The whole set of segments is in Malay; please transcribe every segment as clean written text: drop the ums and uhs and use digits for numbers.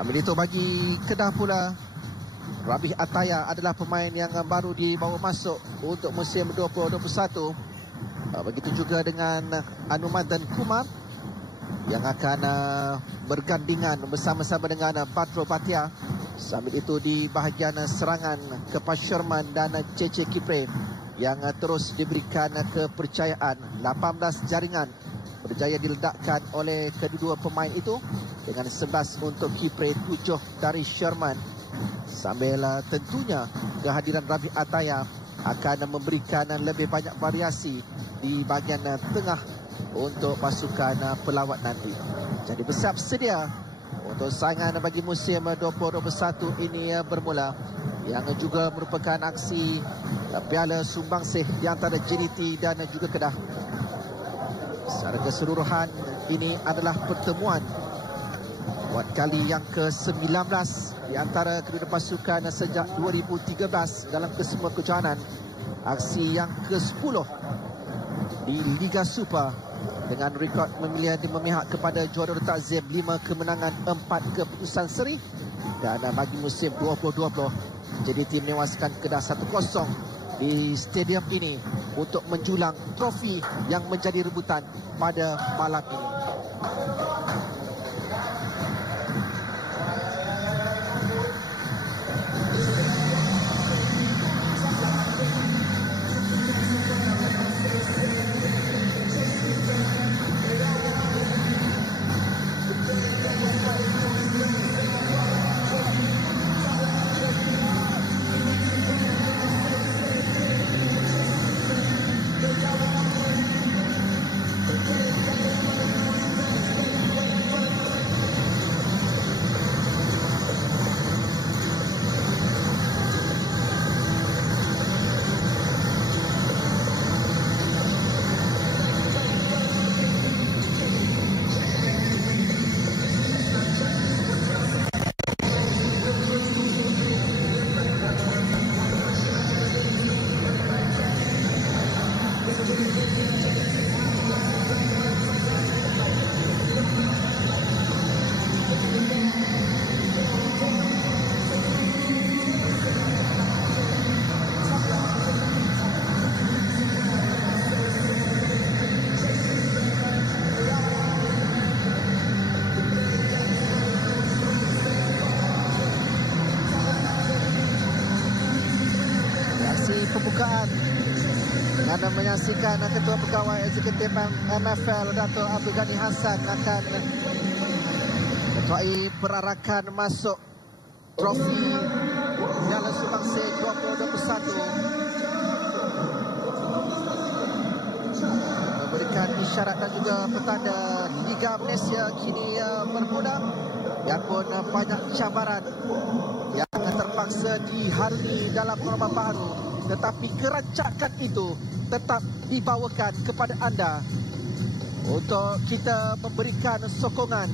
Sambil itu bagi Kedah pula, Rabih Ataya adalah pemain yang baru dibawa masuk untuk musim 2021. Begitu juga dengan Anumadan Kumar yang akan bergandingan bersama-sama dengan Patro Bhatia. Sambil itu di bahagian serangan, Kepas Sherman dan Cece Kipre yang terus diberikan kepercayaan. 18 jaringan berjaya diledakkan oleh kedua pemain itu, dengan 11 untuk Kipre, 7 dari Sherman. Sambil tentunya kehadiran Rabih Ataya akan memberikan lebih banyak variasi di bahagian tengah untuk pasukan pelawat nanti. Jadi bersiap sedia untuk saingan bagi musim 2021 ini bermula, yang juga merupakan aksi Piala Sumbangsih di antara JDT dan juga Kedah. Secara keseluruhan ini adalah pertemuan buat kali yang ke-19 di antara kedua pasukan sejak 2013 dalam kesemua kejohanan. Aksi yang ke-10 di Liga Super dengan rekod memihak kepada juara Takzim, 5 kemenangan, 4 keputusan seri. Dan bagi musim 2020, JDT menewaskan Kedah 1-0 di stadium ini untuk menjulang trofi yang menjadi rebutan pada malam ini. Pembukaan dengan menyaksikan Ketua Pegawai Eksekutif MFL Dato' Abdul Ghani Hassan akan ketuai perarakan masuk trofi Piala Sumbangsih 2021, memberikan isyarat dan juga petanda Liga Malaysia kini bermula. Biarpun banyak cabaran yang terpaksa diharungi dalam norma baru, tetapi kerancakan itu tetap dibawakan kepada anda untuk kita memberikan sokongan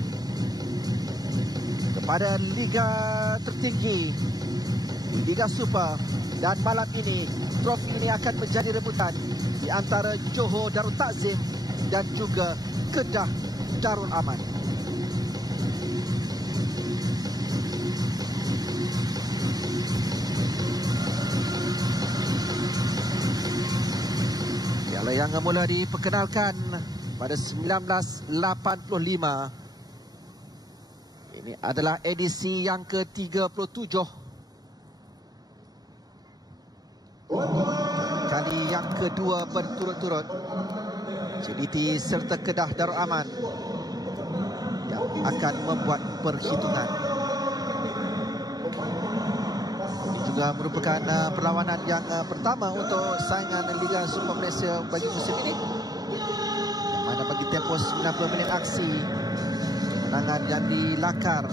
kepada Liga tertinggi, Liga Super. Dan malam ini trofi ini akan menjadi rebutan di antara Johor Darul Takzim dan juga Kedah Darul Aman. Yang mula diperkenalkan pada 1985. Ini adalah edisi yang ke-37. Kali yang kedua berturut-turut JDT serta Kedah Darul Aman yang akan membuat perhitungan. Juga merupakan perlawanan yang pertama untuk saingan Liga Super Malaysia bagi musim ini, yang mana bagi tempoh 90 minit aksi, kemenangan yang dilakar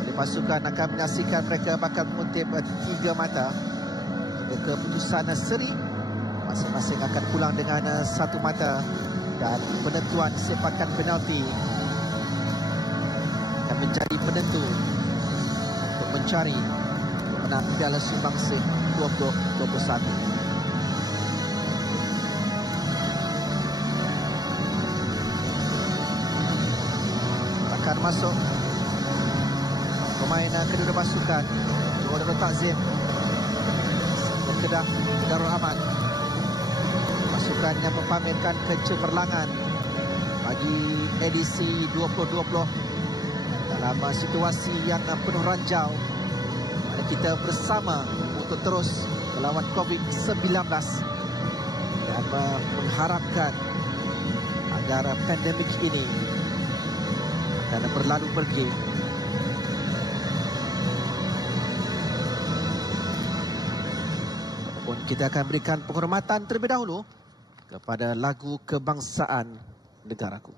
oleh pasukan akan menyaksikan mereka bakal mengutip 3 mata. Keputusan seri masing-masing akan pulang dengan 1 mata, dan penentuan sepakan penalti akan menjadi penentu untuk mencari menang Piala Sumbangsih 2021. Akan masuk pemain kedua pasukan Darul Takzim dan Kedah Darul Aman. Pasukan yang memamerkan kecemerlangan bagi edisi 2020 dalam situasi yang penuh ranjau. Mari kita bersama untuk terus melawan COVID-19 dan mengharapkan agar pandemik ini akan berlalu pergi. Kita akan berikan penghormatan terlebih dahulu kepada lagu kebangsaan negaraku.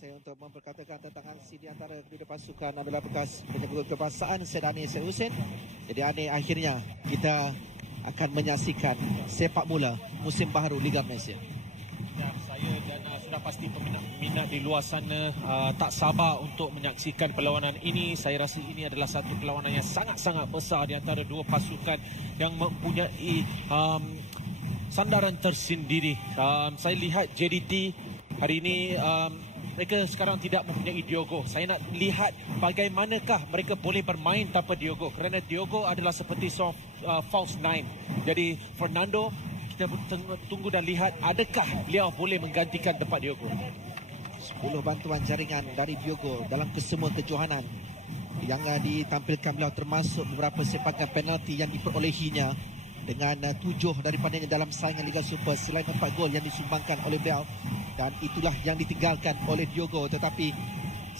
Saya untuk memperkatakan tentang aksi di antara kedua pasukan adalah bekas penjaga kebangsaan Sedani Syed Hussein. Jadi Ani, akhirnya kita akan menyaksikan sepak bola musim baru Liga Malaysia. Dan saya dan sudah pasti peminat di luar sana tak sabar untuk menyaksikan perlawanan ini. Saya rasa ini adalah satu perlawanan yang sangat-sangat besar di antara dua pasukan yang mempunyai sandaran tersendiri. Saya lihat JDT hari ini mereka sekarang tidak mempunyai Diogo. Saya nak lihat bagaimanakah mereka boleh bermain tanpa Diogo. Kerana Diogo adalah seperti false nine. Jadi Fernando, kita tunggu dan lihat adakah beliau boleh menggantikan tempat Diogo. 10 bantuan jaringan dari Diogo dalam kesemua kejohanan yang ditampilkan beliau, termasuk beberapa sepakan penalti yang diperolehinya, dengan 7 daripadanya dalam saingan Liga Super selain 4 gol yang disumbangkan oleh beliau. Dan itulah yang ditinggalkan oleh Diogo. Tetapi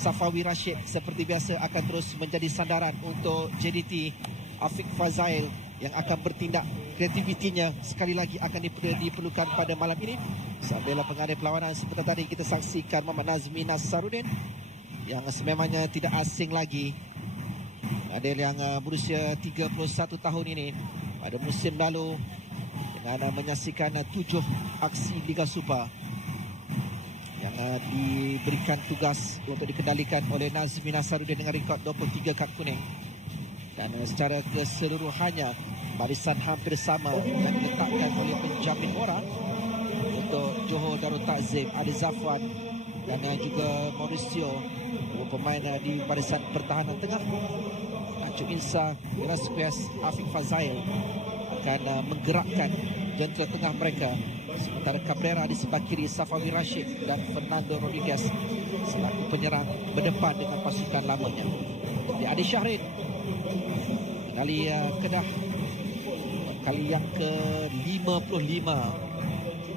Safawi Rashid seperti biasa akan terus menjadi sandaran untuk JDT. Afiq Fazail yang akan bertindak, kreativitinya sekali lagi akan diperlukan pada malam ini. Sambil pengadil perlawanan seperti tadi kita saksikan Muhammad Nazmi Nasaruddin yang sememangnya tidak asing lagi. Adil yang berusia 31 tahun ini pada musim lalu dengan menyaksikan 7 aksi Liga Super yang diberikan tugas untuk dikendalikan oleh Nazmi Nasaruddin dengan rekod 23 kad kuning. Dan secara keseluruhannya barisan hampir sama yang diletakkan oleh penjamin orang untuk Johor Darul Takzim, Ali Zafwan dan juga Mauricio, pemain di barisan pertahanan tengah. Cuk Insa, Rasquez, Afiq Fazail akan menggerakkan jentera tengah mereka. Sementara Cabrera di sebelah kiri, Safawi Rashid dan Fernando Rodriguez selaku penyerang berdepan dengan pasukan lamanya. Di Adi Syahrin kali Kedah kali yang ke-55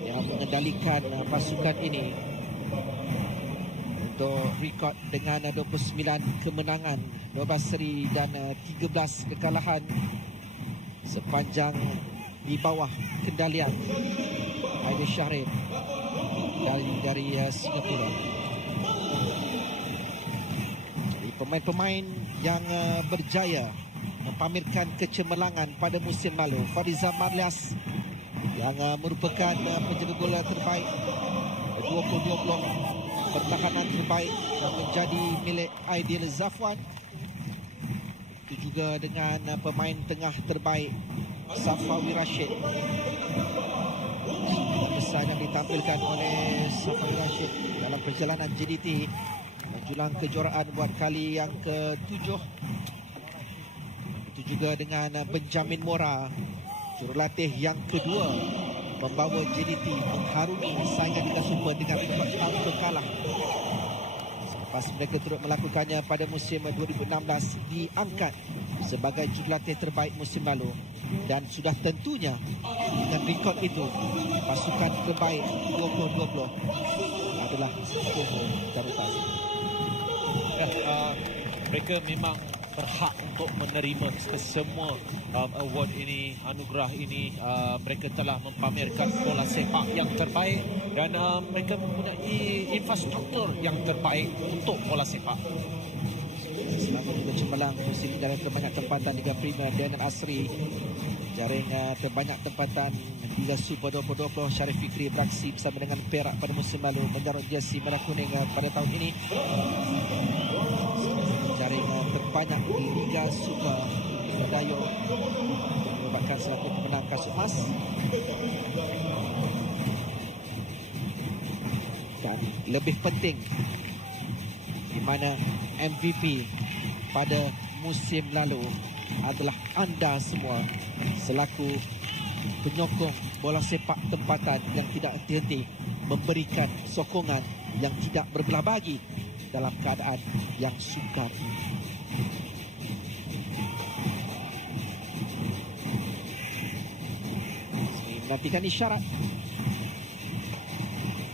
yang mengendalikan pasukan ini untuk rekod dengan 29 kemenangan, 12 seri dan 13 kekalahan sepanjang di bawah kendalian Aidil Syahrir dari Singapura. Jadi pemain-pemain yang berjaya mempamerkan kecemerlangan pada musim lalu. Fariza Marlias yang merupakan penjaga gol terbaik 2020, pertahanan terbaik yang menjadi milik Aidil Zafwan. Itu juga dengan pemain tengah terbaik Safawi Rashid. Kesan yang ditampilkan oleh Safawi Rashid dalam perjalanan JDT menjulang kejuaraan buat kali yang ke-7. Itu juga dengan Benjamin Mora, jurulatih yang kedua, membawa JDT mengharungi saingan Liga Super dengan rekod tanpa kalah. Selepas mereka turut melakukannya pada musim 2016, diangkat sebagai jurulatih terbaik musim lalu. Dan sudah tentunya dengan rekod itu, pasukan terbaik 2020 adalah Johor Darul Ta'zim. Mereka memang berhak untuk menerima kesemua award ini, anugerah ini. Mereka telah mempamerkan bola sepak yang terbaik dan mereka mempunyai infrastruktur yang terbaik untuk bola sepak. Selama juga cemerlang musim jaring terbanyak tempatan Liga Premier Daniel Asri, jaring terbanyak tempatan Liga Super 2020 Syarif Fikri beraksi bersama dengan Perak pada musim lalu mendarat jersey merah kuning pada tahun ini. Jaring terbanyak di Liga Super Liga Dayo menyebabkan selaku pemenang kasut emas. Dan lebih penting, di mana MVP pada musim lalu adalah anda semua selaku penyokong bola sepak tempatan yang tidak henti memberikan sokongan yang tidak berbelah bagi dalam keadaan yang sukar. Menantikan isyarat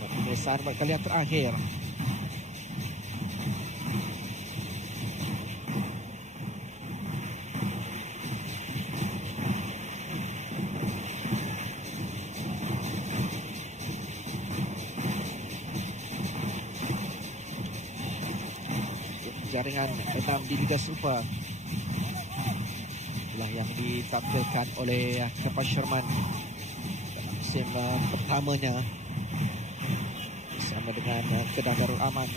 pemeriksaan buat kali yang terakhir. Jaringan 6 di Liga Super itulah yang ditampilkan oleh Kapal Sherman dalam musim pertamanya bersama dengan Kedah Darul Aman.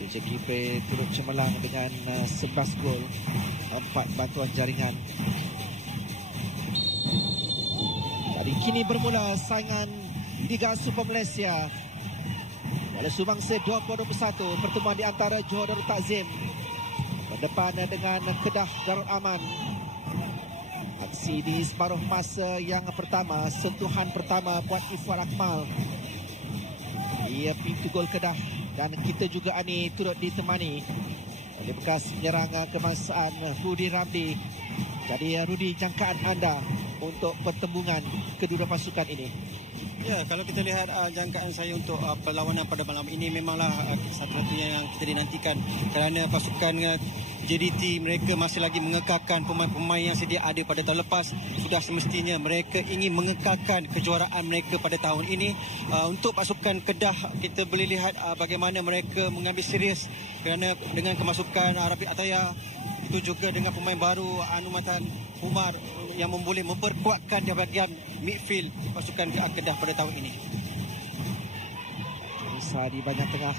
JJKP turut cemerlang dengan 11 gol, 4 bantuan jaringan. Jadi kini bermula saingan Liga Super Malaysia oleh Sumbangsa 2021, pertemuan di antara Johor Darul Ta'zim berdepan dengan Kedah Darul Aman. Aksi di separuh masa yang pertama, sentuhan pertama buat Ifwan Akmal di pintu gol Kedah, dan kita juga ini turut ditemani oleh bekas penyerang kebangsaan Rudi Ramli. Jadi Rudi, jangkaan anda untuk pertembungan kedua pasukan ini? Ya, kalau kita lihat jangkaan saya untuk perlawanan pada malam ini memanglah satu-satunya yang kita dinantikan, kerana pasukan JDT mereka masih lagi mengekalkan pemain-pemain yang sedia ada pada tahun lepas. Sudah semestinya mereka ingin mengekalkan kejuaraan mereka pada tahun ini. Untuk pasukan Kedah, kita boleh lihat bagaimana mereka mengambil serius kerana dengan kemasukan Rafiq Ataya, itu juga dengan pemain baru Anumatan Umar yang boleh memperkuatkan di bahagian midfield pasukan Kedah pada tahun ini. Bisa di banyak tengah,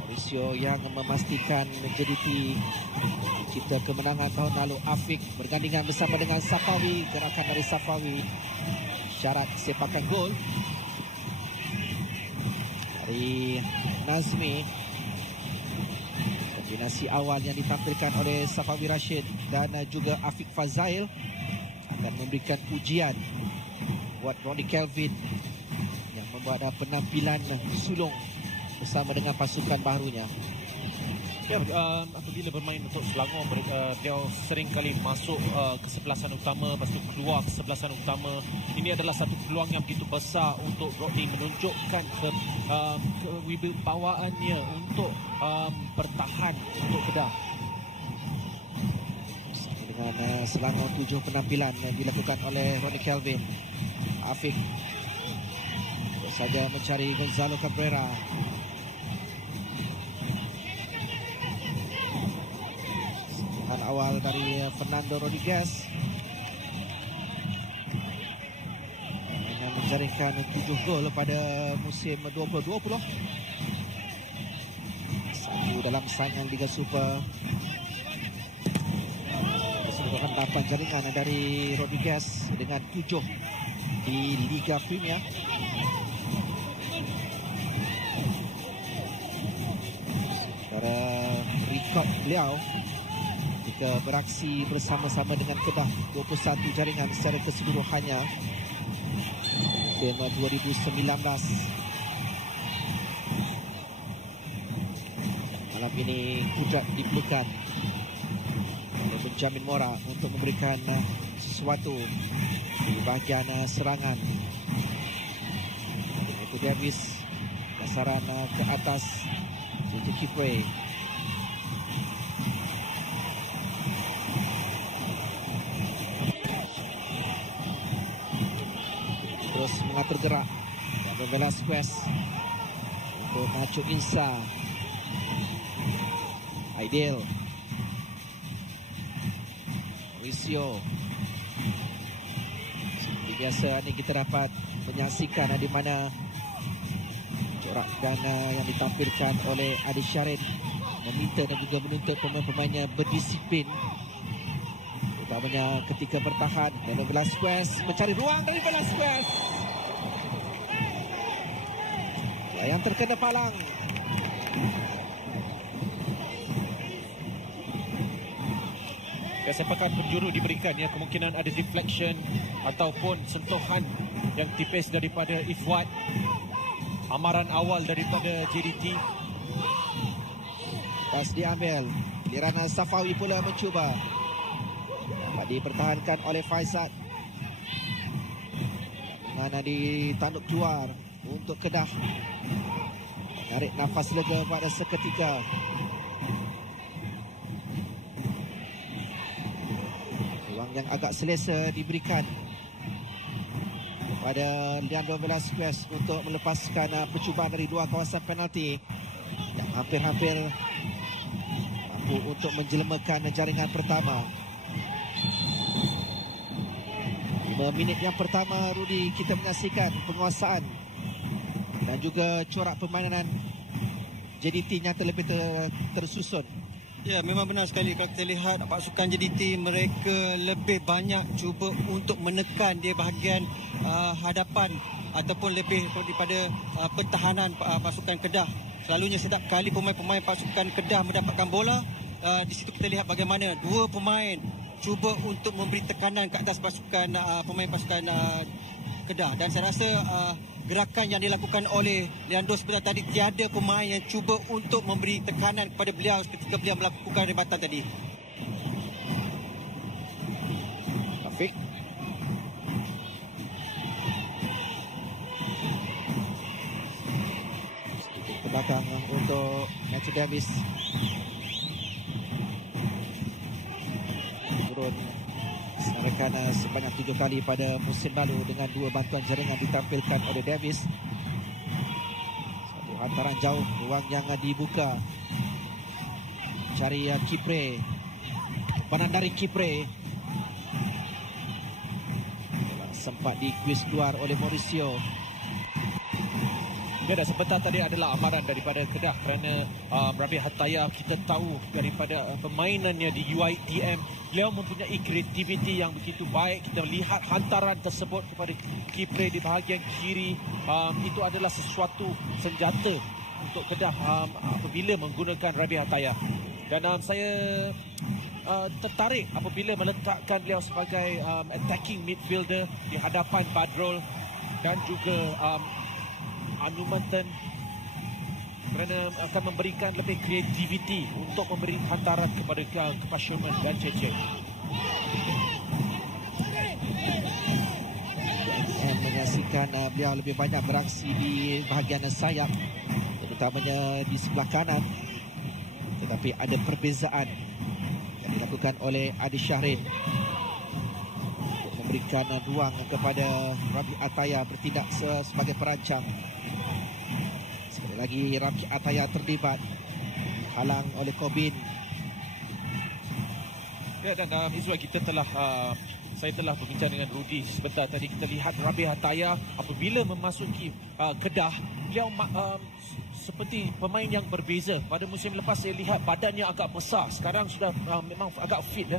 Mauricio yang memastikan JDT cipta kemenangan tahun lalu. Afiq bergandingan bersama dengan Safawi, gerakan dari Safawi, syarat sepakan gol dari Nazmi. Kombinasi awal yang ditampilkan oleh Safawi Rashid dan juga Afiq Fazail akan memberikan ujian buat Ronnie Kelvin yang membuat penampilan sulung bersama dengan pasukan barunya. Ya, apabila bermain untuk Selangor, beliau sering kali masuk kesebelasan utama, lepas itu keluar kesebelasan utama. Ini adalah satu peluang yang begitu besar untuk Rodney menunjukkan kewibawaannya untuk bertahan untuk Kedah. Dengan Selangor 7 penampilan yang dilakukan oleh Ronnie Kelvin. Afiq terus saja mencari Gonzalo Cabrera. Awal dari Fernando Rodriguez yang menjaringkan 7 gol pada musim 2020. Satu dalam saingan Liga Super. Keseluruhan 8 jaringan dari Rodriguez dengan 7 di Liga Premier. Para rekod beliau beraksi bersama-sama dengan Kedah 21 jaringan secara keseluruhannya musim 2019. Malam ini kudrat diperlukan oleh Benjamin Mora untuk memberikan sesuatu di bahagian serangan. Itu Davis, dasaran ke atas untuk Kipre. Mengatur gerak dan Velasquez untuk Nacho Insa. Aidil, Mauricio. Seperti biasa ini kita dapat menyaksikan di mana corak dan yang ditampilkan oleh Adi Syarin meminta dan juga menuntut pemain-pemainnya berdisiplin, utamanya ketika bertahan. Dan Velasquez mencari ruang dari Velasquez yang terkena palang. Kesepakat penjuru diberikan, ya, kemungkinan ada deflection ataupun sentuhan yang tipis daripada Ifwat. Amaran awal daripada JDT. Pas diambil, giliran Safawi pula mencuba. Dapat dipertahankan oleh Faisal. Mana ditanduk keluar untuk Kedah. Tarik nafas lega pada seketika. Ruang yang agak selesa diberikan kepada Leandro Velasquez untuk melepaskan percubaan dari 2 kawasan penalti yang hampir-hampir mampu untuk menjelmakan jaringan pertama. 5 minit yang pertama, Rudi, kita menyaksikan penguasaan dan juga corak permainan JDT yang terlebih tersusun. Ya, memang benar sekali. Kalau kita lihat pasukan JDT, mereka lebih banyak cuba untuk menekan di bahagian hadapan ataupun lebih daripada pertahanan pasukan Kedah. Selalunya setiap kali pemain-pemain pasukan Kedah mendapatkan bola, di situ kita lihat bagaimana 2 pemain cuba untuk memberi tekanan ke atas pasukan pemain pasukan Kedah. Dan saya rasa gerakan yang dilakukan oleh Leandro sebentar tadi, tiada pemain yang cuba untuk memberi tekanan kepada beliau ketika beliau melakukan rebatan tadi. Afiq. Sedikit ke belakang untuk Matthew Davis. Turun rekan sebanyak 7 kali pada musim lalu dengan 2 bantuan jaringan ditampilkan oleh Davis. Satu hantaran jauh, ruang yang dibuka. Cari Kipre. Panan dari Kipre. Sempat dikuis keluar oleh Mauricio. Ya, dan sebentar tadi adalah amaran daripada Kedah kerana Rabi Hataya, kita tahu daripada permainannya di UiTM, beliau mempunyai kreativiti yang begitu baik. Kita lihat hantaran tersebut kepada Kipre di bahagian kiri, itu adalah sesuatu senjata untuk Kedah apabila menggunakan Rabi Hataya. Dan saya tertarik apabila meletakkan beliau sebagai attacking midfielder di hadapan Badrul dan juga Anumantan kerana akan memberikan lebih kreativiti untuk memberi hantaran kepada Passionman dan Cece. Menyaksikan beliau lebih banyak beraksi di bahagian sayap, terutamanya di sebelah kanan, tetapi ada perbezaan yang dilakukan oleh Adi Syahrin untuk memberikan ruang kepada Rabi Ataya bertindak sebagai perancang. Sekali lagi Rabi Ataya terlibat, halang oleh Kobin. Ya, dan Izzuan, saya telah berbincang dengan Rudy sebentar tadi. Kita lihat Rabi Ataya apabila memasuki Kedah, beliau seperti pemain yang berbeza. Pada musim lepas saya lihat badannya agak besar, sekarang sudah memang agak fit.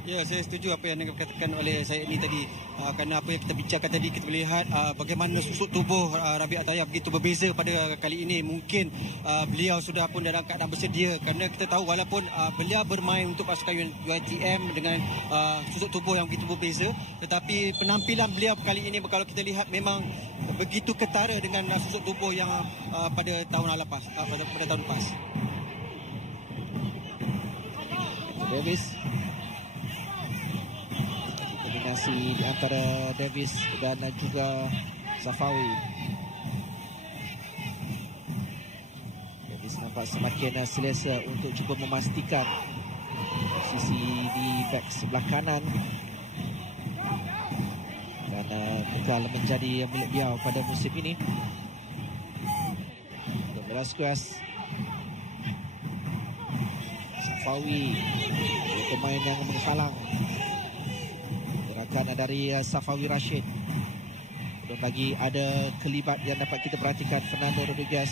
Ya, saya setuju apa yang dikatakan oleh saya ini tadi. Kerana apa yang kita bincangkan tadi, kita melihat bagaimana susuk tubuh Rabi Ataya begitu berbeza pada kali ini. Mungkin beliau sudah pun dalam keadaan bersedia, kerana kita tahu walaupun beliau bermain untuk pasukan UiTM dengan susuk tubuh yang begitu berbeza, tetapi penampilan beliau kali ini kalau kita lihat memang begitu ketara dengan susuk tubuh yang pada tahun lepas. Davis, kombinasi di antara Davis dan juga Safawi. Davis nampak semakin selesa untuk cuba memastikan posisi di back sebelah kanan dan kekal menjadi milik dia pada musim ini. Velasquez, Safawi, pemain yang menghalang gerakan dari Safawi Rashid. Dan lagi ada kelibat yang dapat kita perhatikan, Fernando Rodriguez.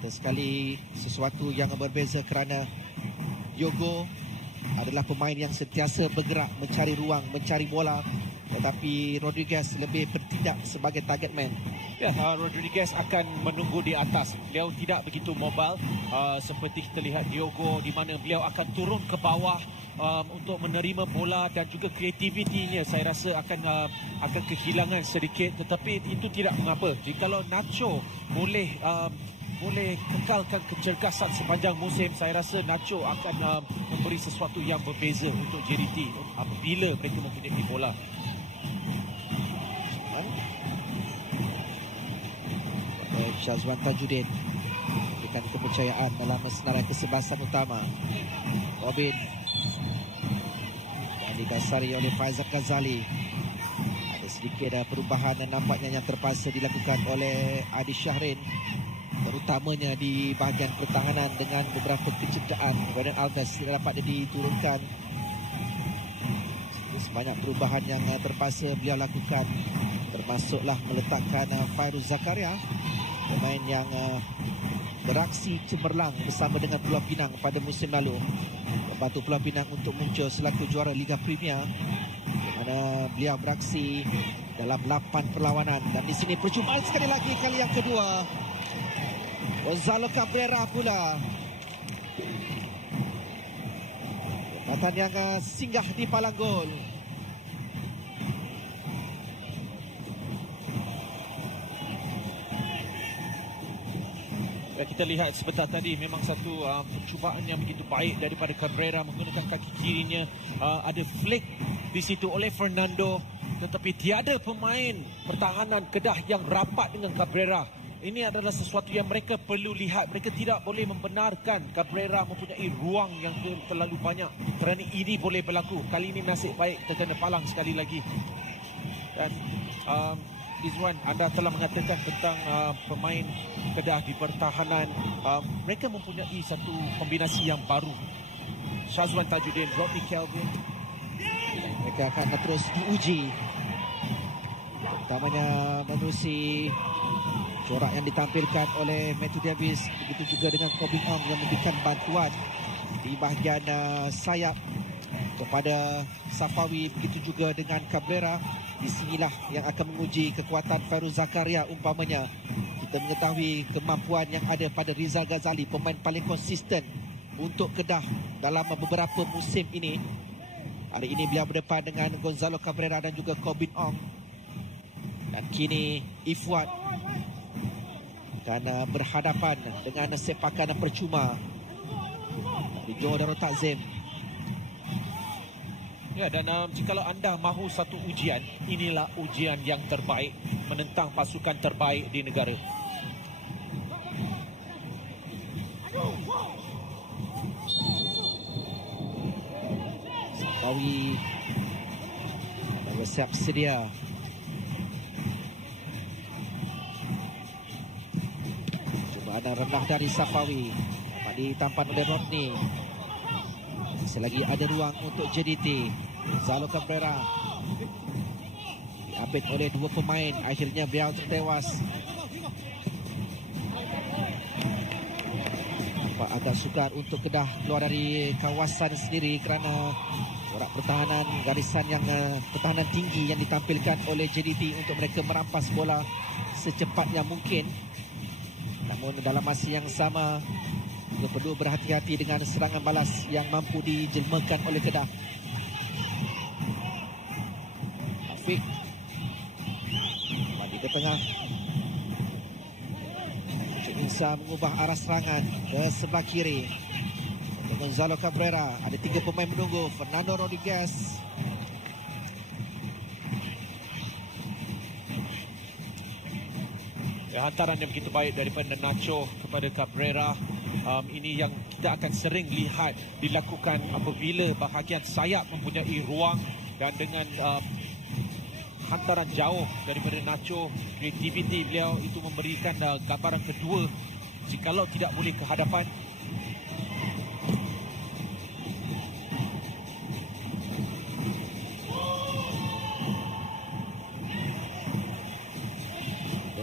Ada sekali sesuatu yang berbeza kerana Diogo adalah pemain yang sentiasa bergerak, mencari ruang, mencari bola, tetapi Rodriguez lebih bertindak sebagai target man. Ya, Rodriguez akan menunggu di atas. Beliau tidak begitu mobile seperti kita lihat Diogo, di mana beliau akan turun ke bawah untuk menerima bola, dan juga kreativitinya saya rasa akan kehilangan sedikit, tetapi itu tidak mengapa. Jikalau Nacho boleh kekalkan kecergasan sepanjang musim, saya rasa Nacho akan memberi sesuatu yang berbeza untuk JDT apabila mereka mempunyai bola. Syazwan Tajudin berikan kepercayaan dalam senarai kesebelasan utama. Robin yang didasari oleh Faizal Ghazali. Ada sedikit perubahan dan nampaknya yang terpaksa dilakukan oleh Adi Syahrin, terutamanya di bahagian pertahanan dengan beberapa kecederaan. Brandon Alves tidak dapat diturunkan. Sebanyak perubahan yang terpaksa beliau lakukan, termasuklah meletakkan Fairuz Zakaria, pemain yang beraksi cemerlang bersama dengan Pulau Pinang pada musim lalu, membantu Pulau Pinang untuk muncul selaku juara Liga Premier, di mana beliau beraksi dalam 8 perlawanan. Dan di sini percubaan sekali lagi, kali yang kedua. Gonzalo Cabrera pula, tempatan yang singgah di palang gol. Kita lihat sebentar tadi memang satu percubaan yang begitu baik daripada Cabrera menggunakan kaki kirinya. Ada flick di situ oleh Fernando, tetapi tiada pemain pertahanan Kedah yang rapat dengan Cabrera. Ini adalah sesuatu yang mereka perlu lihat. Mereka tidak boleh membenarkan Cabrera mempunyai ruang yang terlalu banyak, kerana ini boleh berlaku. Kali ini nasib baik terkena palang sekali lagi. Dan Izzuan, anda telah mengatakan tentang pemain Kedah di pertahanan. Mereka mempunyai satu kombinasi yang baru. Syazwan Tajudin, Rodney Kelvin. Mereka akan terus diuji, utamanya menerusi corak yang ditampilkan oleh Matthew Davis, begitu juga dengan Kobin Ong yang memberikan bantuan di bahagian sayap kepada Safawi, begitu juga dengan Cabrera. Di sinilah yang akan menguji kekuatan Fairuz Zakaria umpamanya. Kita mengetahui kemampuan yang ada pada Rizal Ghazali, pemain paling konsisten untuk Kedah dalam beberapa musim ini. Hari ini beliau berdepan dengan Gonzalo Cabrera dan juga Kobin Ong. Dan Dan kini Ifwan akan berhadapan dengan sepakan percuma dari Joe Darul Takzim. Ya, dan jikalau anda mahu satu ujian, inilah ujian yang terbaik menentang pasukan terbaik di negara. Safawi bersiap sedia. Cubaan rendah dari Safawi dapat ditampan oleh Rodney. Masih lagi ada ruang untuk JDT. Zalo Cabrera diapit oleh dua pemain. Akhirnya beliau tertewas. Nampak agak sukar untuk Kedah keluar dari kawasan sendiri kerana borak pertahanan garisan yang pertahanan tinggi yang ditampilkan oleh JDT untuk mereka merampas bola secepatnya mungkin. Namun dalam masa yang sama kita perlu berhati-hati dengan serangan balas yang mampu dijelmakan oleh Kedah. Afiq bagi ke tengah. Cik Insa mengubah arah serangan ke sebelah kiri. Gonzalo Cabrera, ada tiga pemain menunggu. Fernando Rodriguez, hantaran yang begitu baik daripada Nacho kepada Cabrera. Ini yang kita akan sering lihat dilakukan apabila bahagian sayap mempunyai ruang, dan dengan hantaran jauh daripada Nacho, kreativiti beliau itu memberikan gambaran kedua. Jikalau tidak boleh ke hadapan,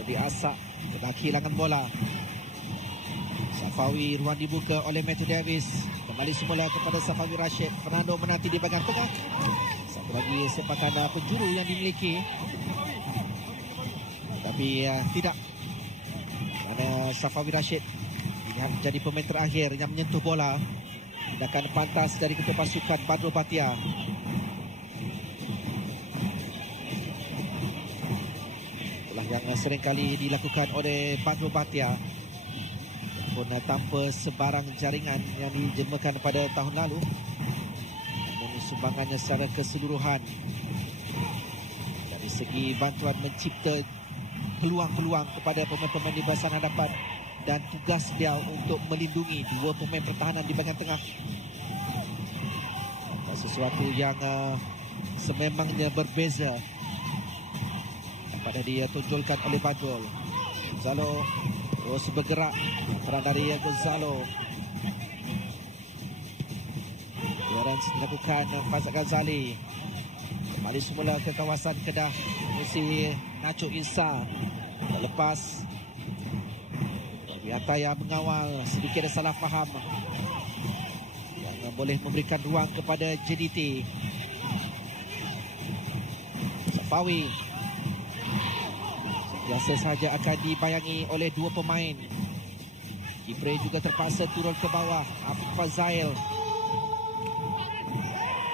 diasak, Kedah kehilangan bola. Safawi, ruang dibuka oleh Matthew Davis. Kembali semula kepada Safawi Rashid. Fernando menanti di bahagian tengah. Satu lagi sepakan penjuru yang dimiliki, tapi tidak, kerana Safawi Rashid yang jadi pemain terakhir yang menyentuh bola. Tindakan pantas dari ketua pasukan Badrul Bhatia. Yang sering kali dilakukan oleh Badrul Bhatia pun tanpa sebarang jaringan yang dijelmakan pada tahun lalu, namun sumbangannya secara keseluruhan dari segi bantuan mencipta peluang-peluang kepada pemain-pemain di barisan hadapan, dan tugas dia untuk melindungi dua pemain pertahanan di bahagian tengah. Sesuatu yang sememangnya berbeza pada dia tunjulkan oleh Badrul. Gonzalo terus bergerak, peran dari Gonzalo. Clearance dilakukan Faizal Ghazali. Kembali semula ke kawasan Kedah. Misi Nacho Insa. Lepas Ataya mengawal, sedikit salah faham yang boleh memberikan ruang kepada JDT. Safawi biasa saja akan dibayangi oleh dua pemain. Kipre juga terpaksa turun ke bawah. Afiq Fazail.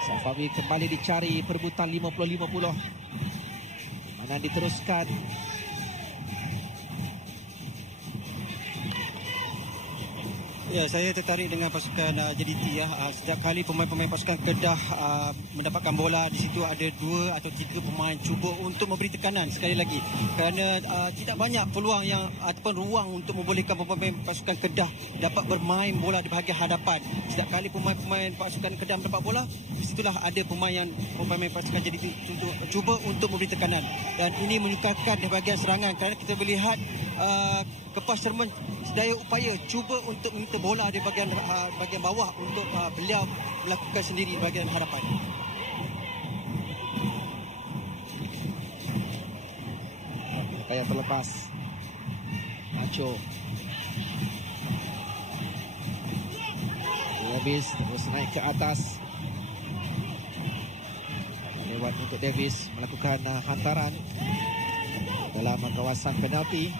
Safawi kembali dicari perebutan 50-50. Mana diteruskan. Ya, saya tertarik dengan pasukan JDT ya. Setiap kali pemain-pemain pasukan Kedah mendapatkan bola, di situ ada 2 atau 3 pemain cuba untuk memberi tekanan sekali lagi. Kerana tidak banyak peluang yang ataupun ruang untuk membolehkan pemain pasukan Kedah dapat bermain bola di bahagian hadapan. Setiap kali pemain-pemain pasukan Kedah mendapat bola, di situlah ada pemain pasukan JDT cuba untuk memberi tekanan. Dan ini menyukarkan di bahagian serangan, kerana kita melihat Kepas Sherman sedaya upaya cuba untuk minta bola di bahagian bawah untuk beliau melakukan sendiri bahagian hadapan. Yang terlepas Nacho Davis terus naik ke atas, lewat untuk Davis melakukan hantaran dalam kawasan penalti.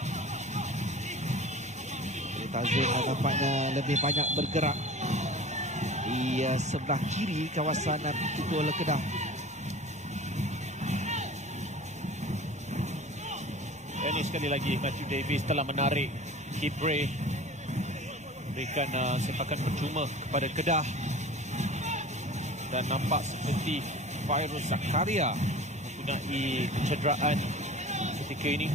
Tazim nampaknya lebih banyak bergerak di sebelah kiri kawasan Tukul Kedah. ini sekali lagi Matthew Davis telah menarik Kipre, berikan sepakan percuma kepada Kedah, dan nampak seperti Fairuz Zakaria mempunyai cederaan ketika ini.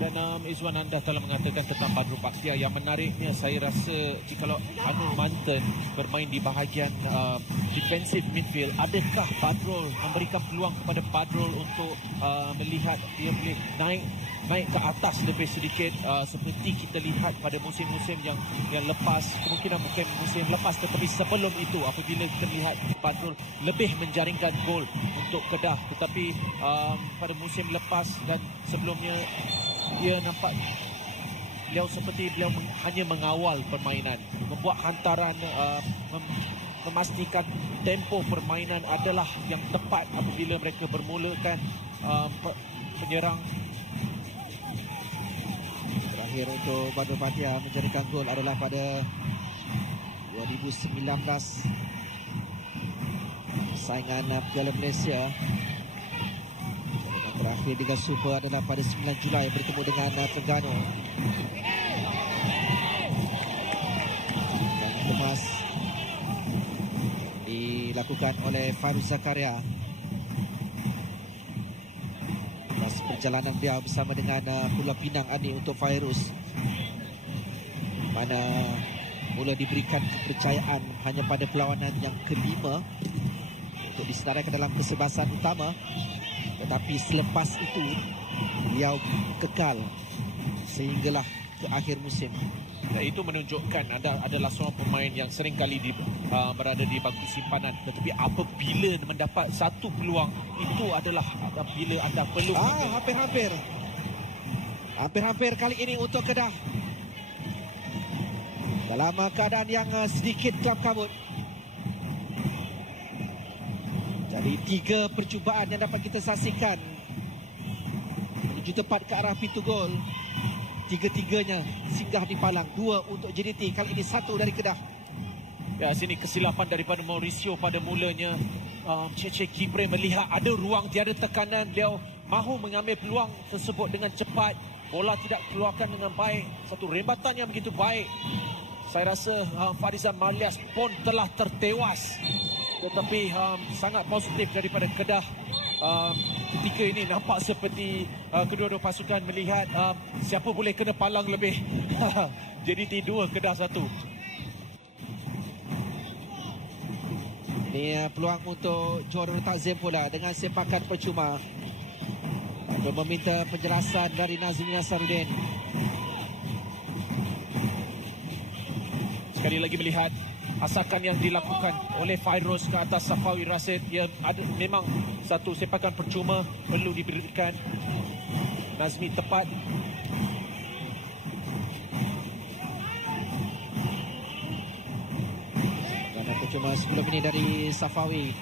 Dan Izwan, anda telah mengatakan tentang Badrul Bakhtiar. Yang menariknya, saya rasa jikalau Anur Mantan bermain di bahagian defensive midfield, adakah Badrul memberikan peluang kepada Badrul untuk melihat dia boleh naik ke atas lebih sedikit, seperti kita lihat pada musim-musim yang lepas, kemungkinan bukan musim lepas tetapi sebelum itu, apabila kita lihat Badrul lebih menjaringkan gol untuk Kedah, tetapi pada musim lepas dan sebelumnya dia nampak beliau seperti beliau hanya mengawal permainan, membuat hantaran, memastikan tempo permainan adalah yang tepat apabila mereka bermulakan penyerang. Terakhir untuk Badrul Bakhtiar menjadikan gol adalah pada 2019 saingan Piala Malaysia. Terakhir Liga Super adalah pada 9 Julai bertemu dengan Terengganu. Dan kemas dilakukan oleh Fairuz Zakaria. Masih perjalanan dia bersama dengan Pulau Pinang Ani untuk Fairuz, mana mula diberikan kepercayaan hanya pada perlawanan yang kelima untuk disenaraikan dalam kesebasan utama. Tetapi selepas itu beliau kekal sehinggalah ke akhir musim. Dan itu menunjukkan anda adalah seorang pemain yang sering kali berada di bangku simpanan, tetapi apabila mendapat satu peluang, itu adalah bila anda perlu. Hampir-hampir kali ini untuk Kedah dalam keadaan yang sedikit kelap kabut. Jadi 3 percubaan yang dapat kita saksikan menuju tepat ke arah pintu gol. 3-3-nya singgah di palang. 2 untuk JDT, kali ini 1 dari Kedah. Ya, sini kesilapan daripada Mauricio pada mulanya. Cece Kipre melihat ada ruang, tiada tekanan, beliau mahu mengambil peluang tersebut dengan cepat. Bola tidak keluarkan dengan baik. Satu rembatan yang begitu baik. Saya rasa Farizan Malias pun telah tertewas. Tetapi sangat positif daripada Kedah. Ketika ini nampak seperti kedua-dua pasukan melihat siapa boleh kena palang lebih. JDT 2, Kedah 1. Ini peluang untuk Johor Takzim pula dengan sepakan percuma. Untuk meminta penjelasan dari Nazmi Nasaruddin. Sekali lagi melihat asakan yang dilakukan oleh Fairuz ke atas Safawi Rashid. Ia ada memang satu sepakan percuma perlu diberikan. Nazmi tepat. Dan percuma sebelum ini dari Safawi,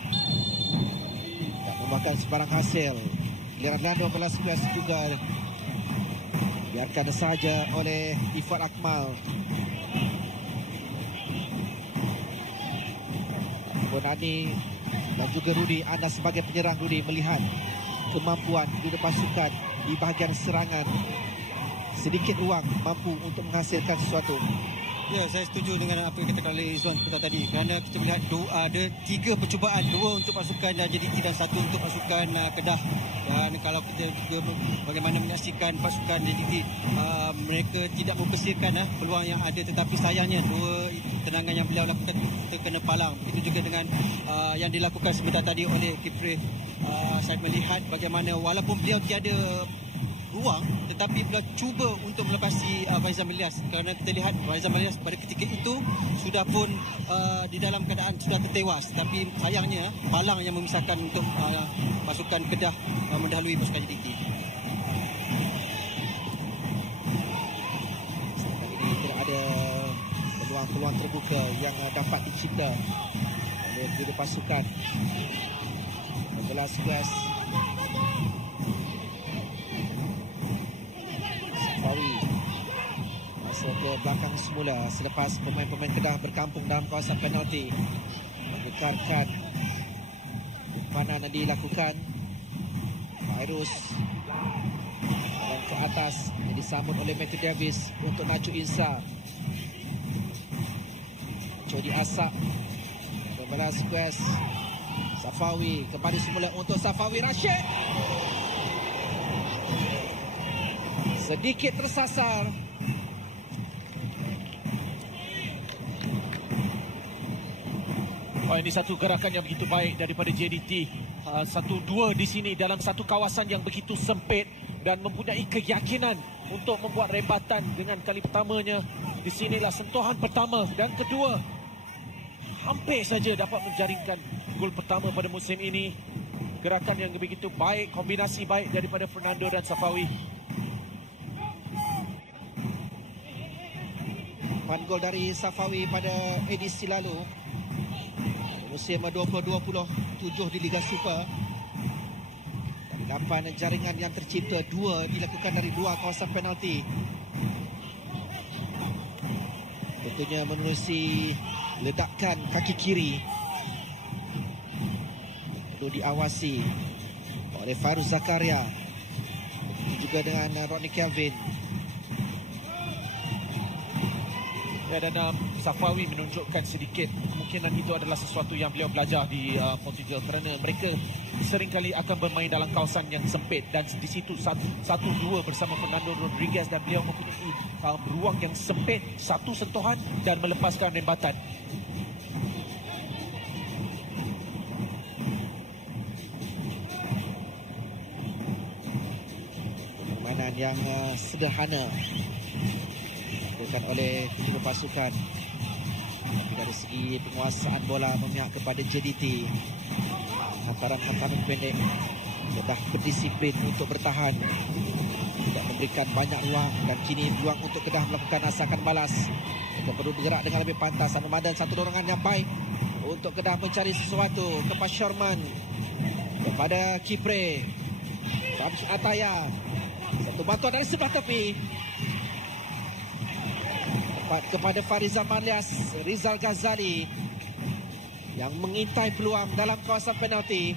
tak membuahkan sebarang hasil. Giliran Lando Velasquez juga biarkan saja oleh Ifat Akmal. Bonani dan juga Rudi, anda sebagai penyerang Rudi melihat kemampuan kedua pasukan di bahagian serangan, sedikit ruang mampu untuk menghasilkan sesuatu. Ya, saya setuju dengan apa yang dikatakan oleh Izwan tadi, kerana kita melihat ada 3 percubaan, 2 untuk pasukan JDT dan 1 untuk pasukan Kedah. Dan kalau kita juga bagaimana menyaksikan pasukan JDT, mereka tidak mempersihkan peluang yang ada, tetapi sayangnya 2 tendangan yang beliau lakukan terkena palang. Itu juga dengan yang dilakukan sebentar tadi oleh Kipre. Saya melihat bagaimana walaupun beliau tiada ruang, tetapi beliau cuba untuk melepasi Faizal Malias, kerana kita lihat Faizal Malias pada ketika itu sudah pun di dalam keadaan sudah tertewas, tapi sayangnya palang yang memisahkan untuk pasukan Kedah mendahului pasukan JDT. Ini tidak ada peluang-peluang terbuka yang dapat dicipta oleh kedua pasukan. Velasquez, Safawi masih Masuk ke belakang semula selepas pemain-pemain Kedah berkampung dalam kawasan penalti. Menukarkan umpanan yang dilakukan. Virus dan ke atas disambut oleh Matthew Davis untuk Nacho Insa. Jody Asak membalas quest. Safawi kembali semula untuk Safawi Rashid. Sedikit tersasar. Ini satu gerakan yang begitu baik daripada JDT. 1-2 di sini dalam satu kawasan yang begitu sempit dan mempunyai keyakinan untuk membuat rebatan dengan kali pertamanya. Di sinilah sentuhan pertama dan kedua. Hampir saja dapat menjaringkan gol pertama pada musim ini. Gerakan yang begitu baik, kombinasi baik daripada Fernando dan Safawi. 4 gol dari Safawi pada edisi lalu. Musim 2020, 7 di Liga Super. 8 jaringan yang tercipta, 2 dilakukan dari 2 kawasan penalti. Tentunya menerusi ledakan kaki kiri. Perlu diawasi oleh Fairuz Zakaria. Juga dengan Rodney Kelvin. Dan Safawi menunjukkan sedikit kemungkinan itu adalah sesuatu yang beliau belajar di Portugal, kerana mereka seringkali akan bermain dalam kawasan yang sempit dan di situ 1-2 bersama Fernando Rodriguez dan beliau mempunyai ruang yang sempit, satu sentuhan dan melepaskan rembatan. Permainan yang sederhana dilakukan oleh kedua pasukan. Dari segi penguasaan bola memihak kepada JDT. Hantaran-hantaran pendek, Kedah berdisiplin untuk bertahan, tidak memberikan banyak ruang, dan kini ruang untuk Kedah melakukan asakan balas. Kita perlu bergerak dengan lebih pantas. Anomadan satu dorongan yang baik untuk Kedah mencari sesuatu. Kepas Sherman, kepada Kipre, Rabish Ataya, satu bantuan dari sebelah tepi kepada Farizal Manlias. Rizal Ghazali yang mengintai peluang dalam kawasan penalti.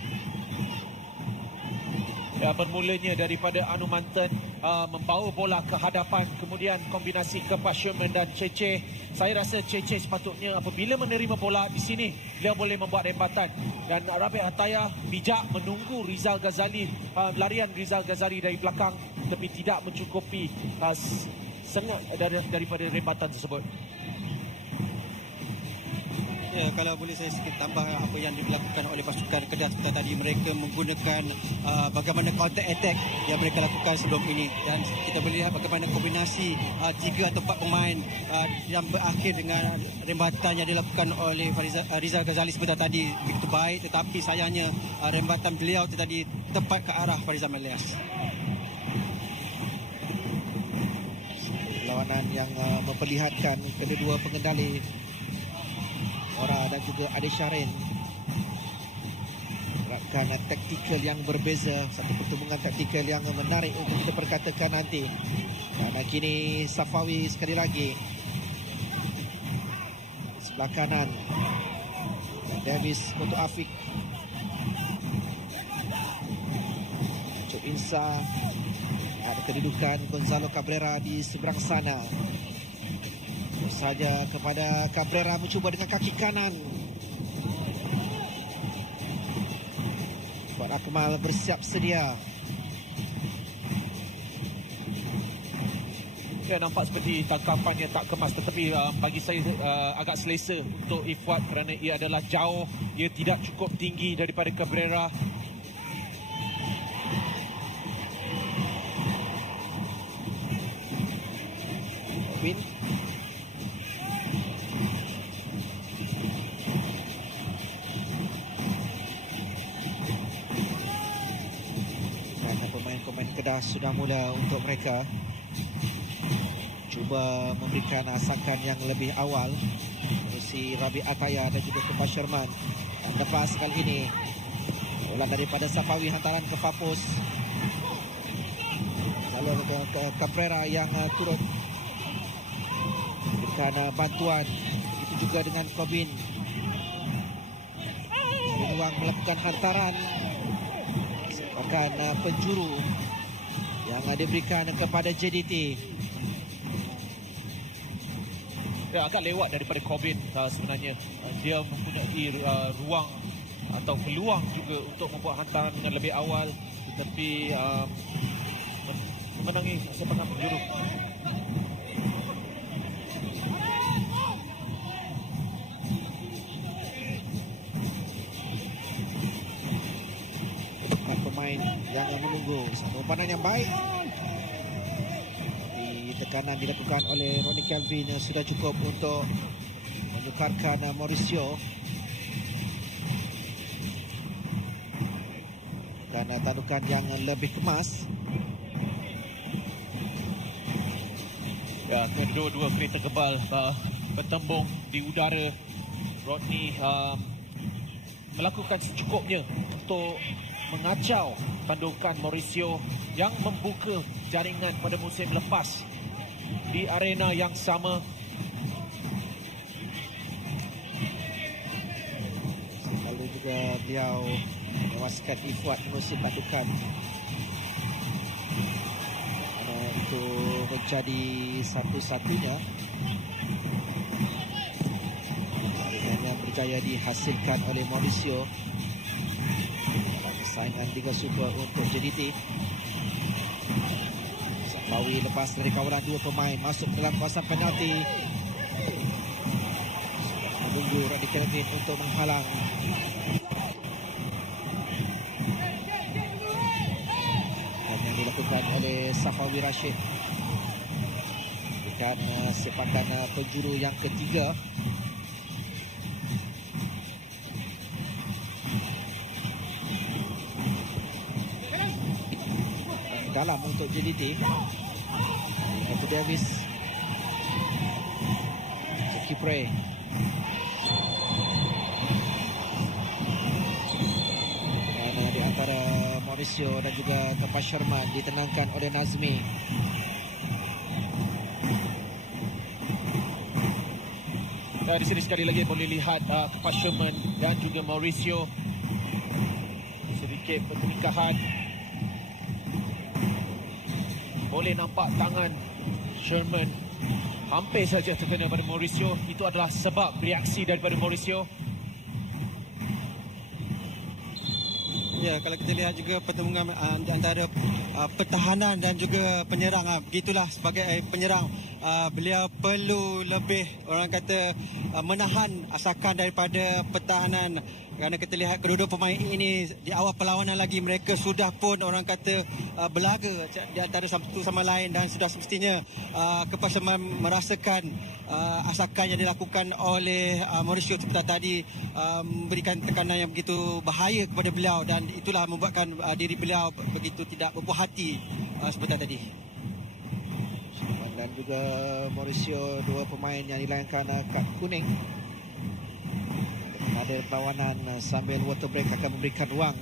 Ya, bermulanya daripada Anumantan membawa bola ke hadapan, kemudian kombinasi Kepas Sherman dan Cece. Saya rasa Cece sepatutnya apabila menerima bola di sini, beliau boleh membuat rebatan, dan Rabish Ataya bijak menunggu Rizal Ghazali, larian Rizal Ghazali dari belakang, tapi tidak mencukupi sengak daripada rebatan tersebut. Ya, kalau boleh saya sedikit tambah apa yang dilakukan oleh pasukan Kedah tadi, mereka menggunakan bagaimana counter attack yang mereka lakukan sebelum ini, dan kita boleh lihat bagaimana kombinasi 3 atau 4 pemain yang berakhir dengan rembatan yang dilakukan oleh Rizal Ghazali sebentar tadi begitu baik, tetapi sayangnya rembatan beliau tadi tepat ke arah Farizal Manlias. Perlawanan yang memperlihatkan kedua pengendali Ora dan juga Ade Syarin menerapkan taktikal yang berbeza, satu pertembungan taktikal yang menarik untuk kita perkatakan nanti. Dan kini Safawi sekali lagi sebelah kanan, Davis untuk Afiq, Cuk Insa, ada kedudukan Gonzalo Cabrera di seberang sana. Saja kepada Cabrera, mencuba dengan kaki kanan. Buat Akmal bersiap sedia. Ya, nampak seperti tangkapan yang tak kemas, tetapi bagi saya agak selesa untuk Ifwat kerana ia adalah jauh, ia tidak cukup tinggi daripada Cabrera. Win. Pemain-pemain Kedah sudah mula untuk mereka cuba memberikan asakan yang lebih awal. Si Rabish Ataya dan juga Kepas Sherman. Dan lepas kali ini bola daripada Safawi, hantaran ke Papus, lalu ke Cabrera yang turut memberikan bantuan. Begitu juga dengan Kobin. Ruang melakukan hantaran sepakan penjuru yang diberikan kepada JDT. Ya, agak lewat daripada Kobin sebenarnya. Dia mempunyai ruang atau peluang juga untuk membuat hantaran dengan lebih awal, tetapi memenangi sepakan penjuru. Pemain yang menunggu satu umpan yang baik. Tekanan dilakukan oleh Ronnie Kelvin sudah cukup untuk menukarkan Mauricio. Dan tadukan yang lebih kemas. Ya, kedua-dua kereta kebal bertembung di udara. Rodney melakukan secukupnya untuk mengacau pandukan Mauricio yang membuka jaringan pada musim lepas di arena yang sama. Lalu juga beliau menewaskan Ifuat musim pandukan. Itu menjadi satu-satunya yang berjaya dihasilkan oleh Mauricio dalam persaingan Liga Super untuk JDT. Sampawi lepas dari kawalan dua pemain masuk dalam kawasan penalti. Menunggu Ronnie Kelvin untuk menghalang. Dan yang dilakukan oleh Safawi Rashid. Dan sepakan penjuru yang ketiga. Dalam untuk JDT. Satu Davis. Kipre. Dan di antara Mauricio dan juga Tapas Sherman ditenangkan oleh Nazmi. Di sini sekali lagi boleh lihat Tapas Sherman dan juga Mauricio. Sedikit pertenikahan. Boleh nampak tangan Sherman hampir saja terkena pada Mauricio. Itu adalah sebab reaksi daripada Mauricio. Ya, kalau kita lihat juga pertemuan antara pertahanan dan juga penyerang. Begitulah sebagai penyerang. Beliau perlu lebih, orang kata, menahan asakan daripada pertahanan. Kerana kita lihat kedua-dua pemain ini di awal perlawanan lagi mereka sudah pun orang kata berlaga di antara satu sama lain dan sudah semestinya Kepas merasakan asakan yang dilakukan oleh Mauricio tadi memberikan tekanan yang begitu bahaya kepada beliau dan itulah membuatkan diri beliau begitu tidak berpuas hati seperti tadi. Dan juga Mauricio, dua pemain yang dilayangkan kad kuning pada perlawanan sambil water break akan memberikan ruang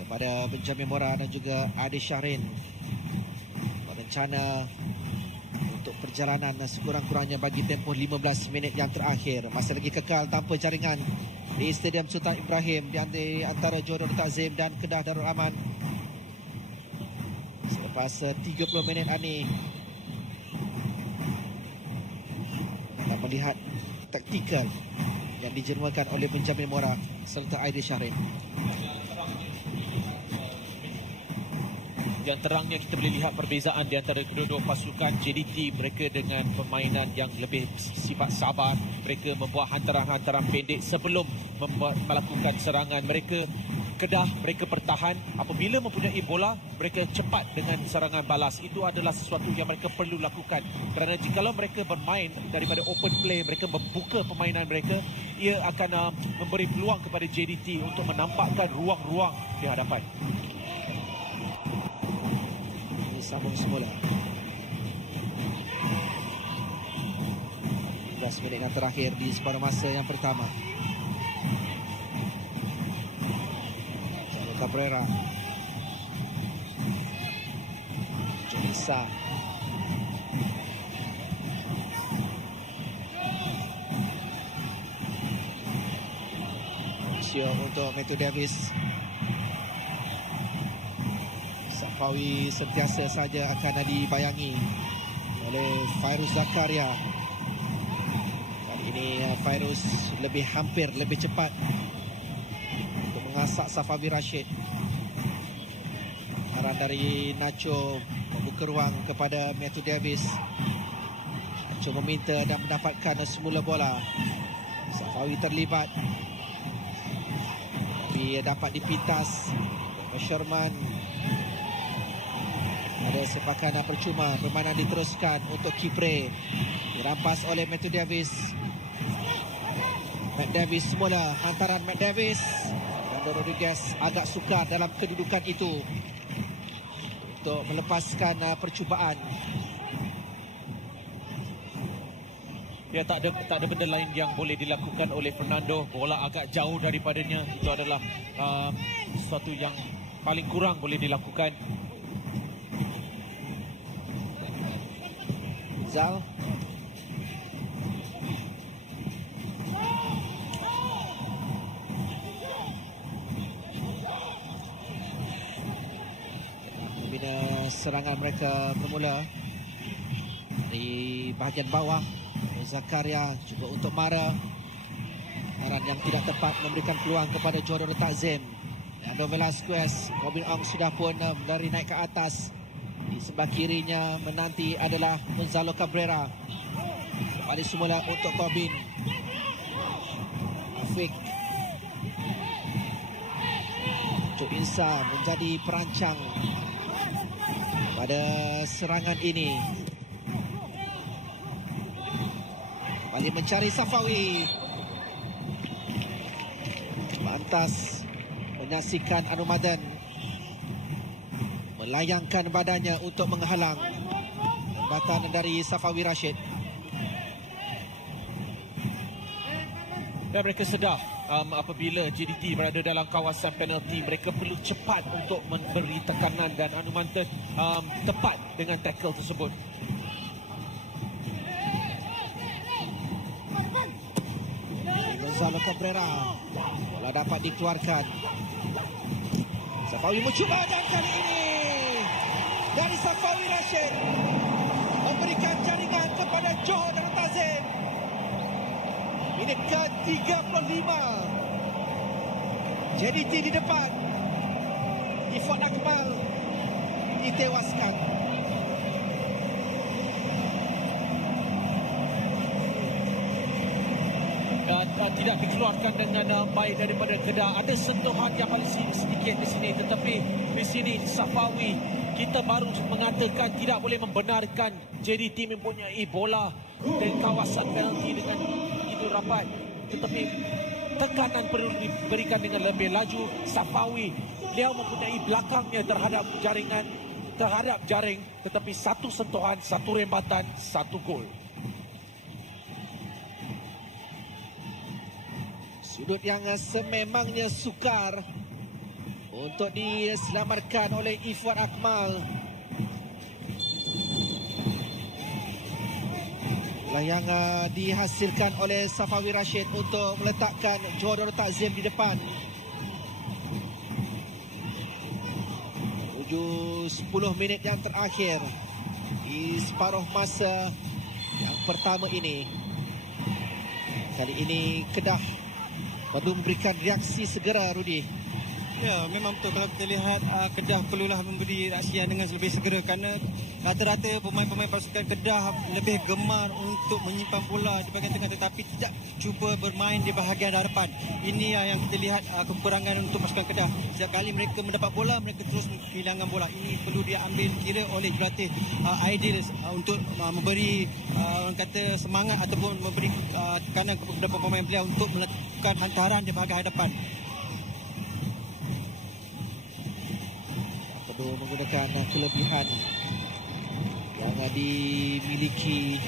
kepada Benjamin Mora dan juga Adi Syahrin. Berencana untuk perjalanan sekurang-kurangnya bagi tempoh 15 minit yang terakhir. Masih lagi kekal tanpa jaringan di Stadium Sultan Ibrahim di antara Johor Darul Takzim dan Kedah Darul Aman. Selepas 30 minit ini kita melihat taktikal yang dijemukan oleh Benjamin Mora serta Adi Syahrin. Yang terangnya kita boleh lihat perbezaan di antara kedua-dua pasukan. JDT mereka dengan permainan yang lebih sifat sabar. Mereka membuat hantaran-hantaran pendek sebelum melakukan serangan. Kedah mereka bertahan. Apabila mempunyai bola, mereka cepat dengan serangan balas. Itu adalah sesuatu yang mereka perlu lakukan. Kerana jikalau mereka bermain daripada open play, mereka membuka permainan mereka, ia akan memberi peluang kepada JDT untuk menampakkan ruang-ruang di hadapan. Sambung semula. 15 minit yang terakhir di separuh masa yang pertama. Cabrera, Jonisa, Malaysia untuk Matthew Davis. Safawi sentiasa saja akan dibayangi oleh Fairuz Zakaria. Kali ini Fairuz lebih hampir, lebih cepat untuk mengasak Safawi Rashid. Arahan dari Nacho membuka ruang kepada Matthew Davis. Nacho meminta dan mendapatkan semula bola. Safawi terlibat, tapi dapat dipintas Sherman. Ada sepakan percuma. Permainan diteruskan untuk Kipre. Dirampas oleh Matthew Davis. Matt Davis semula. Hantaran Matt Davis. Fernando Rodriguez agak sukar dalam kedudukan itu untuk melepaskan percubaan. Ya, tak ada benda lain yang boleh dilakukan oleh Fernando. Bola agak jauh daripadanya. Itu adalah sesuatu yang paling kurang boleh dilakukan. Zal. Bina serangan mereka bermula di bahagian bawah. Zakaria juga untuk Mara. Arahan yang tidak tepat memberikan peluang kepada Jordan Takzim. Leandro Velasquez. Robin Ong sudah pun berlari naik ke atas. Di sebelah kirinya menanti adalah Gonzalo Cabrera. Kembali semula untuk Tobin. Afiq. Cuk Insa menjadi perancang pada serangan ini. Kembali mencari Safawi. Lantas menyaksikan Anumadan melayangkan badannya untuk menghalang tembakan dari Safawi Rashid. Dan mereka sedar apabila JDT berada dalam kawasan penalti, mereka perlu cepat untuk memberi tekanan dan Anumadan tepat dengan tackle tersebut. Gonzalo Cabrera. Bola dapat dikeluarkan. Safawi mencuba dan kali ini dari Safawi Rashid memberikan jaringan kepada Jordan Takzim. Minit ke-35. JDT di depan. Ifat Akmal ditewaskan. Tidak dikeluarkan dengan baik daripada Kedah. Ada sentuhan yang paling sedikit di sini, tetapi di sini Safawi, kita baru mengatakan tidak boleh membenarkan JDT mempunyai bola dari kawasan penalti dengan begitu rapat, tetapi tekanan perlu diberikan dengan lebih laju. Safawi, dia mempunyai belakangnya terhadap jaring, tetapi satu sentuhan, satu rembatan, satu gol. Sudut yang sememangnya sukar untuk diselamatkan oleh Ifat Akmal. Yang dihasilkan oleh Safawi Rashid untuk meletakkan Jordan Takzim di depan. Menuju 10 minit yang terakhir di separuh masa yang pertama ini. Kali ini Kedah perlu memberikan reaksi segera, Rudi. Ya, memang betul. Kalau kita lihat Kedah perlulah memberi reaksi yang dengan lebih segera, kerana rata-rata pemain-pemain pasukan Kedah lebih gemar untuk menyimpan bola di bahagian tengah tetapi tidak cuba bermain di bahagian hadapan. Ini yang kita lihat kekurangan untuk pasukan Kedah. Setiap kali mereka mendapat bola, mereka terus kehilangan bola. Ini perlu diambil kira oleh jurulatih Aidil untuk memberi orang kata semangat ataupun memberi tekanan kepada pemain beliau untuk melakukan hantaran di bahagian hadapan. Perlu menggunakan kelebihan yang dimiliki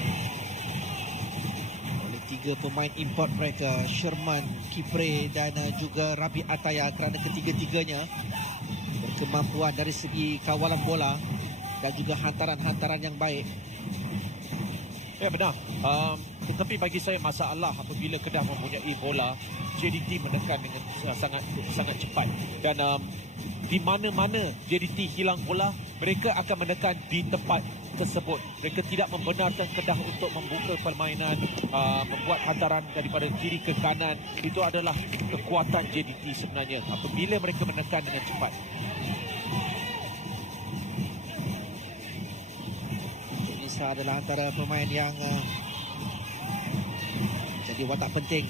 oleh tiga pemain import mereka, Sherman, Kipre dan juga Rabi Ataya, kerana ketiga-tiganya berkemampuan dari segi kawalan bola dan juga hantaran-hantaran yang baik. Ya, benar. Tetapi bagi saya masalah apabila Kedah mempunyai bola, JDT menekan dengan sangat cepat. Dan di mana-mana JDT hilang bola, mereka akan menekan di tempat tersebut. Mereka tidak membenarkan Kedah untuk membuka permainan, membuat hantaran daripada kiri ke kanan. Itu adalah kekuatan JDT sebenarnya apabila mereka menekan dengan cepat. Ini adalah antara pemain yang jadi watak penting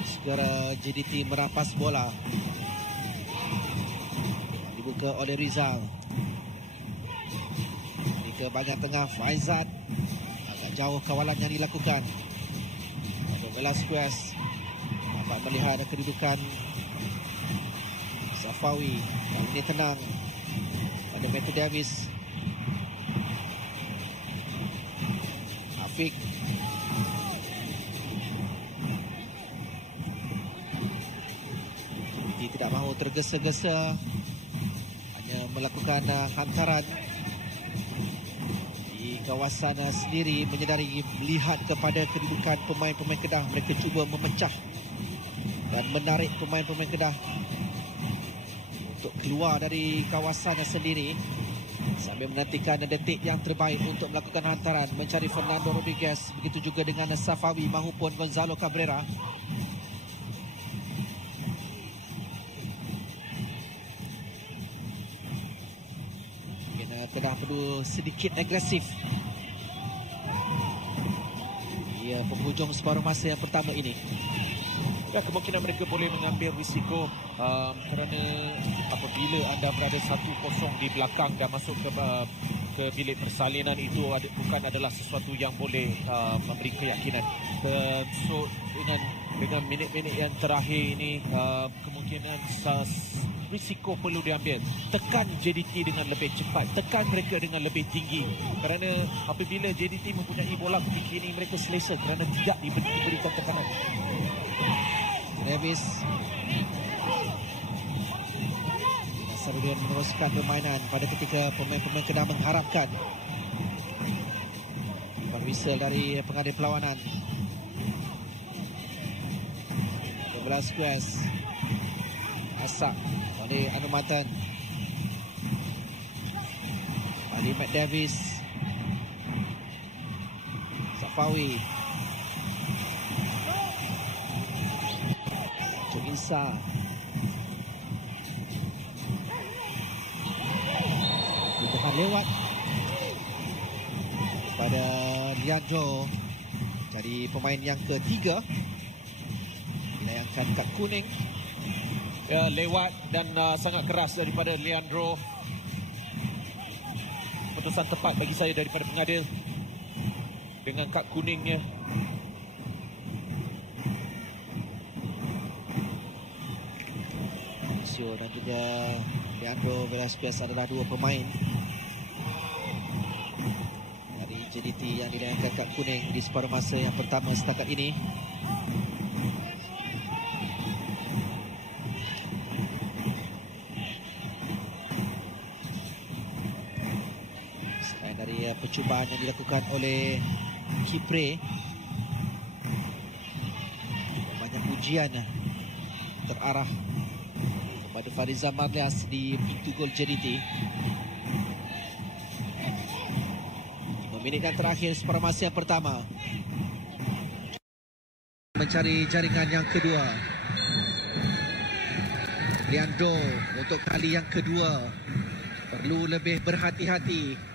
segera JDT merampas bola. Dibuka oleh Rizal. Ini ke bahagian tengah Faizat. Agak jauh kawalan yang dilakukan. Velasquez dapat melihat kedudukan Safawi. Yang ini tenang pada Matthew Davis. Afiq. Dia tidak mahu tergesa-gesa, hanya melakukan hantaran di kawasan sendiri, menyedari melihat kepada kedudukan pemain-pemain Kedah. Mereka cuba memecah dan menarik pemain-pemain Kedah untuk keluar dari kawasan sendiri sambil menantikan detik yang terbaik untuk melakukan hantaran, mencari Fernando Rodriguez. Begitu juga dengan Safawi maupun Gonzalo Cabrera. Kedah perlu sedikit agresif. Ya, penghujung separuh masa yang pertama ini. Ya, kemungkinan mereka boleh mengambil risiko kerana apabila anda berada 1-0 di belakang dan masuk ke bilik persalinan, itu bukan adalah sesuatu yang boleh memberi keyakinan. So dengan minit-minit yang terakhir ini, kemungkinan risiko perlu diambil. Tekan JDT dengan lebih cepat, tekan mereka dengan lebih tinggi, kerana apabila JDT mempunyai bola ketika ini, mereka selesa kerana tidak diberikan tekanan. Davis Nasruddin meneruskan permainan pada ketika pemain-pemain Kedah mengharapkan whistle dari pengadil perlawanan. Velasquez asak oleh Anumatan. Kembali Matt Davis. Safawi. Isa. Ditahan lewat pada Leandro. Jadi pemain yang ketiga dilayangkan kad kuning. Ya, lewat dan sangat keras daripada Leandro. Keputusan tepat bagi saya daripada pengadil dengan kad kuningnya. Dan juga Leandro Velasquez adalah dua pemain dari JDT yang dilayangkan kad kuning di separuh masa yang pertama setakat ini. Selain dari percubaan yang dilakukan oleh Kipre, banyak ujian terarah pada Fariza Marlias di pintu gol JDT. 5 minit yang terakhir separuh masa yang pertama. Mencari jaringan yang kedua. Leandro untuk kali yang kedua perlu lebih berhati-hati.